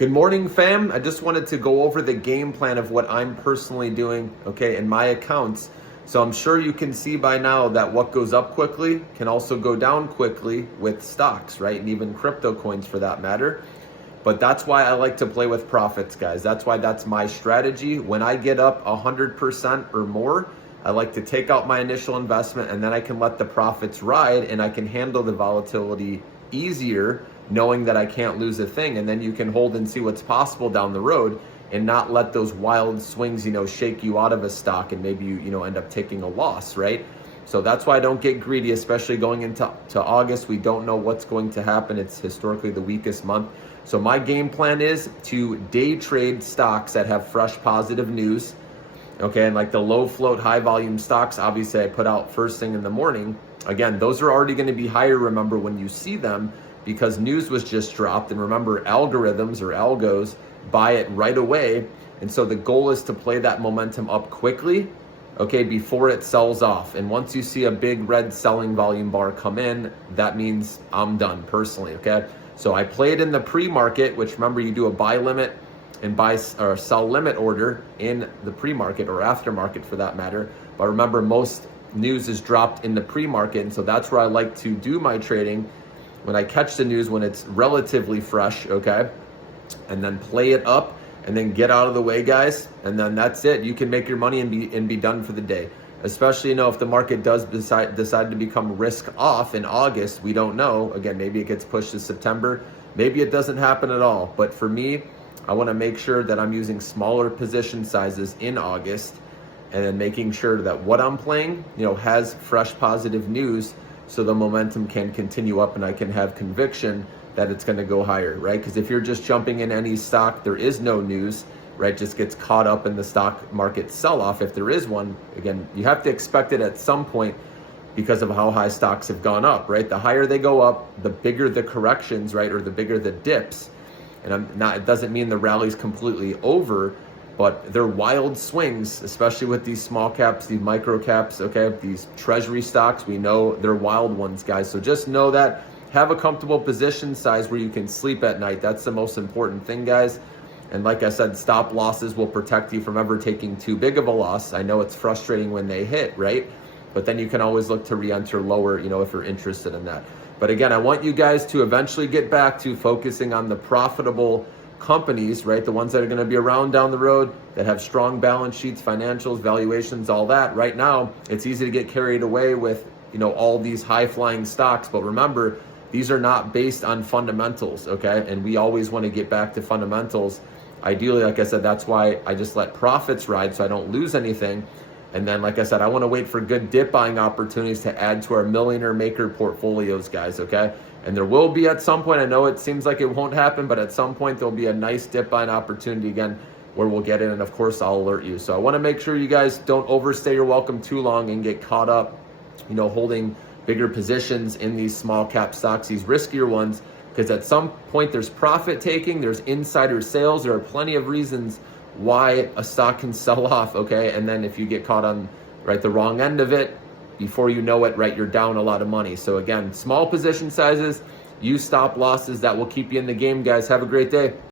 Good morning, fam. I just wanted to go over the game plan of what I'm personally doing, okay, in my accounts. So I'm sure you can see by now that what goes up quickly can also go down quickly with stocks, right? And even crypto coins for that matter. But that's why I like to play with profits, guys. That's why that's my strategy. When I get up 100% or more, I like to take out my initial investment and then I can let the profits ride and I can handle the volatility easier knowing that I can't lose a thing. And then you can hold and see what's possible down the road and not let those wild swings, shake you out of a stock and maybe you end up taking a loss, right? So that's why I don't get greedy, especially going into August. We don't know what's going to happen. It's historically the weakest month. So my game plan is to day trade stocks that have fresh positive news. Okay, and like the low float, high volume stocks, obviously I put out first thing in the morning. Again, those are already going to be higher, remember, when you see them because news was just dropped. And remember, algorithms or algos buy it right away. And so the goal is to play that momentum up quickly, okay, before it sells off. And once you see a big red selling volume bar come in, that means I'm done personally, okay? So I play it in the pre-market, which remember you do a buy limit and buy or sell limit order in the pre-market or aftermarket for that matter. But remember, most news is dropped in the pre-market. And so that's where I like to do my trading when I catch the news when it's relatively fresh, okay? And then play it up and then get out of the way, guys. And then that's it. You can make your money and be done for the day. Especially, if the market does decide to become risk off in August, we don't know. Again, maybe it gets pushed to September. Maybe it doesn't happen at all. But for me, I want to make sure that I'm using smaller position sizes in August and then making sure that what I'm playing, has fresh positive news so the momentum can continue up and I can have conviction that it's going to go higher, right? Because if you're just jumping in any stock, there is no news, right? Just gets caught up in the stock market sell-off. If there is one, again, you have to expect it at some point because of how high stocks have gone up, right? The higher they go up, the bigger the corrections, right? Or the bigger the dips. And it doesn't mean the rally's completely over, but they're wild swings, especially with these small caps, these micro caps, okay? These treasury stocks, we know they're wild ones, guys. So just know that. Have a comfortable position size where you can sleep at night. That's the most important thing, guys. And like I said, stop losses will protect you from ever taking too big of a loss. I know it's frustrating when they hit, right? But then you can always look to re-enter lower, if you're interested in that. But again, I want you guys to eventually get back to focusing on the profitable companies, right? The ones that are going to be around down the road, that have strong balance sheets, financials, valuations, all that. Right now, it's easy to get carried away with, all these high-flying stocks. But remember, these are not based on fundamentals, okay? And we always want to get back to fundamentals. Ideally, like I said, that's why I just let profits ride so I don't lose anything. And then, like I said, I want to wait for good dip buying opportunities to add to our millionaire maker portfolios, guys, okay? And there will be at some point, I know it seems like it won't happen, but at some point there'll be a nice dip buying opportunity again where we'll get in. And of course, I'll alert you. So I want to make sure you guys don't overstay your welcome too long and get caught up, holding bigger positions in these small cap stocks, these riskier ones, because at some point there's profit taking, there's insider sales, there are plenty of reasons why a stock can sell off, okay? And then if you get caught on, right, the wrong end of it, before you know it, right, you're down a lot of money. So again, small position sizes, use stop losses. That will keep you in the game, guys. Have a great day.